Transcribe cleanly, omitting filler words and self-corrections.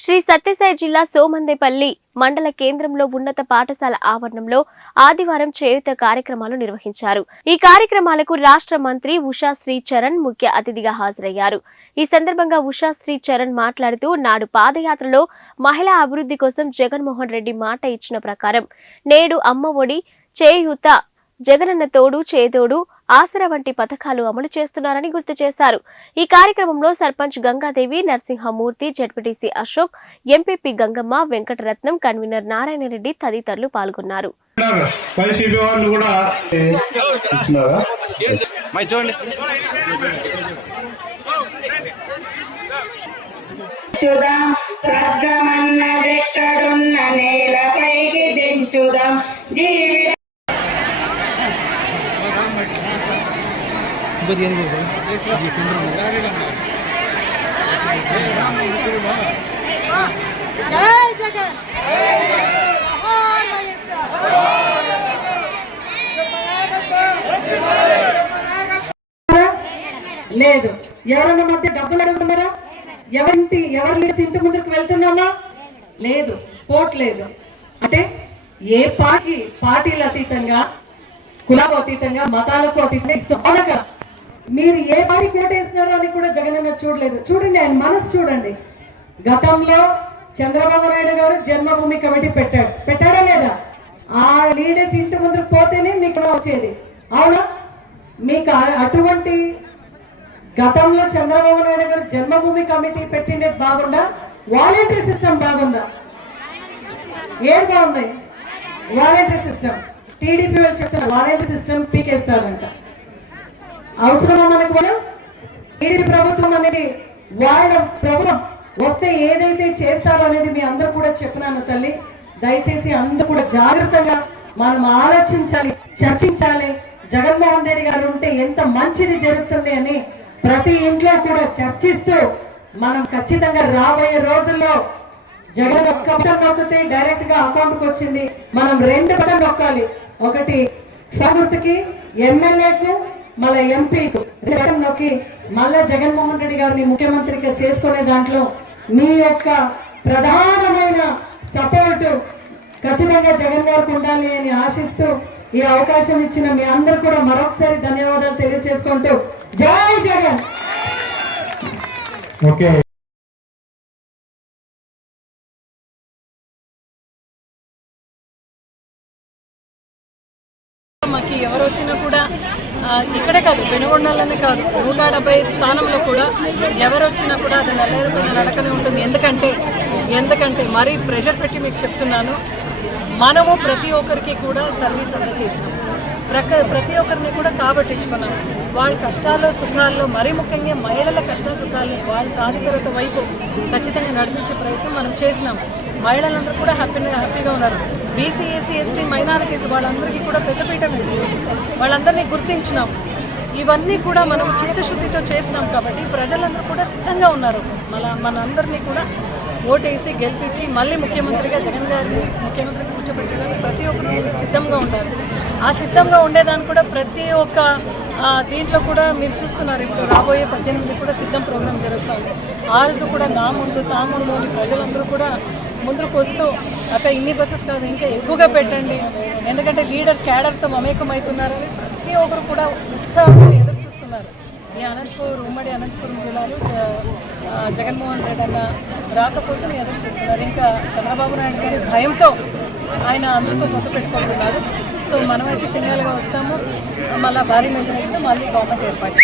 శ్రీ సత్యసాయి జిల్లా సోమందేపల్లి మండల కేంద్రంలో ఉన్నత పాఠశాల ఆవరణంలో ఆదివారం చేయూత కార్యక్రమాలు నిర్వహించారు. ఈ కార్యక్రమాలకు రాష్ట్ర మంత్రి ఉషా శ్రీ చరణ్ ముఖ్య అతిథిగా హాజరయ్యారు. ఈ సందర్భంగా ఉషా శ్రీ చరణ్ మాట్లాడుతూ నాడు పాదయాత్రలో మహిళా అభివృద్ధి కోసం జగన్మోహన్ రెడ్డి మాట ఇచ్చిన ప్రకారం నేడు అమ్మ ఒడి, చేయూత, జగనన్న తోడు చేదోడు, ఆసరా వంటి పథకాలు అమలు చేస్తున్నారని గుర్తు చేశారు. ఈ కార్యక్రమంలో sarpanch Gangadevi, Narasimhamurthy, ZPTC Ashok, MPP Gangamma, Venkataratnam, convener Narayanareddy తదితరులు పాల్గొన్నారు. లేదు. ఎవరన్నా మధ్య డబ్బులు అడుగుతున్నారా? ఎవరి లీడర్స్ ఇంటి ముందుకు వెళ్తున్నామా? లేదు, పోట్లేదు. అంటే ఏ పార్టీలు అతీతంగా, కులాలకు అతీతంగా, మతాలకు అతీతంగా ఇస్తాం. మీరు ఏ పార్టీ కోటేస్తున్నారో అని కూడా జగనన్న చూడలేదు. చూడండి, ఆయన మనసు చూడండి. గతంలో చంద్రబాబు నాయుడు గారు జన్మభూమి కమిటీ పెట్టాడా లేదా? ఆ లీడర్స్ ఇంటి ముందుకు పోతేనే మీకు వచ్చేది, అవునా? మీకు అటువంటి గతంలో చంద్రబాబు నాయుడు గారు జన్మభూమి కమిటీ పెట్టిండేది బాగుందా? వాలంటరీ సిస్టమ్ బాగుందా? ఏం బాగుంది? Voluntary system. టీడీపీ వాళ్ళు చెప్తారు వాలంటరీ సిస్టమ్ పీకేస్తారంట. అవసరమా మనకు? మనం టీడీపీ ప్రభుత్వం అనేది వాళ్ళ ప్రభుత్వం వస్తే ఏదైతే చేస్తారో అనేది మీ అందరూ కూడా చెప్పినాను తల్లి. దయచేసి అందరూ కూడా జాగ్రత్తగా మనం ఆలోచించాలి, చర్చించాలి. జగన్మోహన్ రెడ్డి గారు ఉంటే ఎంత మంచిది జరుగుతుంది అని ప్రతి ఇంట్లో కూడా చర్చిస్తూ మనం ఖచ్చితంగా రాబోయే రోజుల్లో జగన్ ఒక్క బటన్ నొక్కితే డైరెక్ట్ గా అకౌంట్ కు వచ్చింది. మనం 2 బటన్ నొక్కాలి. ఒకటి గుర్తుకి, ఎమ్మెల్యేకు, మళ్ళీ ఎంపీకు బటన్ నొక్కి మళ్ళా జగన్మోహన్ రెడ్డి గారిని ముఖ్యమంత్రిగా చేసుకునే దాంట్లో మీ యొక్క ప్రధానమైన సపోర్టు ఖచ్చితంగా జగన్ గారికి ఉండాలి అని ఆశిస్తూ ఈ అవకాశం ఇచ్చిన మీ అందరూ కూడా మరొకసారి ధన్యవాదాలు తెలియజేసుకుంటూ జై జగన్. ఓకే. మాకు ఎవరు వచ్చినా కూడా ఇక్కడే కాదు, పెనుగొండలోనే కాదు, 175 స్థానంలో కూడా ఎవరు వచ్చినా కూడా అది నెల్లూరుపైన నడకనే ఉంటుంది. ఎందుకంటే మరీ ప్రెషర్ పెట్టి మీకు చెప్తున్నాను, మనము ప్రతి ఒక్కరికి కూడా సర్వీస్ అందజేసినాం. ప్రతి ఒక్కరిని కూడా కాబట్టించుకున్నాం. వాళ్ళ కష్టాలు సుఖాల్లో, మరీ ముఖ్యంగా మహిళల కష్ట సుఖాలు, వాళ్ళ సాధికారత వైపు ఖచ్చితంగా నడిపించే ప్రయత్నం మనం చేసినాం. మహిళలందరూ కూడా హ్యాపీగా ఉన్నారు. బీసీ, ఎస్సీ, ఎస్టీ, మైనారిటీస్ వాళ్ళందరికీ కూడా పెద్దపీట వేసి వాళ్ళందరినీ గుర్తించినాం. ఇవన్నీ కూడా మనం చిత్తశుద్ధితో చేసినాం కాబట్టి ప్రజలందరూ కూడా సిద్ధంగా ఉన్నారు. మనందరినీ కూడా ఓటేసి గెలిపించి మళ్ళీ ముఖ్యమంత్రిగా జగన్ గారిని ముఖ్యమంత్రిగా కూర్చోబెట్టడానికి ప్రతి ఒక్కరు సిద్ధంగా ఉన్నారు. ఆ సిద్ధంగా ఉండేదాన్ని కూడా ప్రతి ఒక్క దీంట్లో కూడా మీరు చూస్తున్నారు. ఇప్పుడు రాబోయే 18 కూడా సిద్ధం ప్రోగ్రాం జరుగుతుంది. ఆ రోజు కూడా నా ముందు తా ముందు అని ప్రజలందరూ కూడా ముందుకు వస్తూ అక్కడ ఇన్ని బస్సెస్ కాదు ఇంకా ఎక్కువగా పెట్టండి, ఎందుకంటే లీడర్ క్యాడర్తో మమేకమవుతున్నారని ప్రతి ఒక్కరు కూడా ఉత్సాహంగా ఎదురు చూస్తున్నారు. ఈ ఉమ్మడి అనంతపురం జిల్లాలో జగన్మోహన్ రెడ్డి అన్న రాక కోసం ఎదురు చూస్తున్నారు. ఇంకా చంద్రబాబు నాయుడు గారి భయంతో ఆయన అందరితో పొత్తు పెట్టుకుంటున్నారు. సో మనమైతే సింగల్గా వస్తాము, మళ్ళీ భారీ మెజారిటీతో మళ్ళీ గవర్నమెంట్ ఏర్పాటు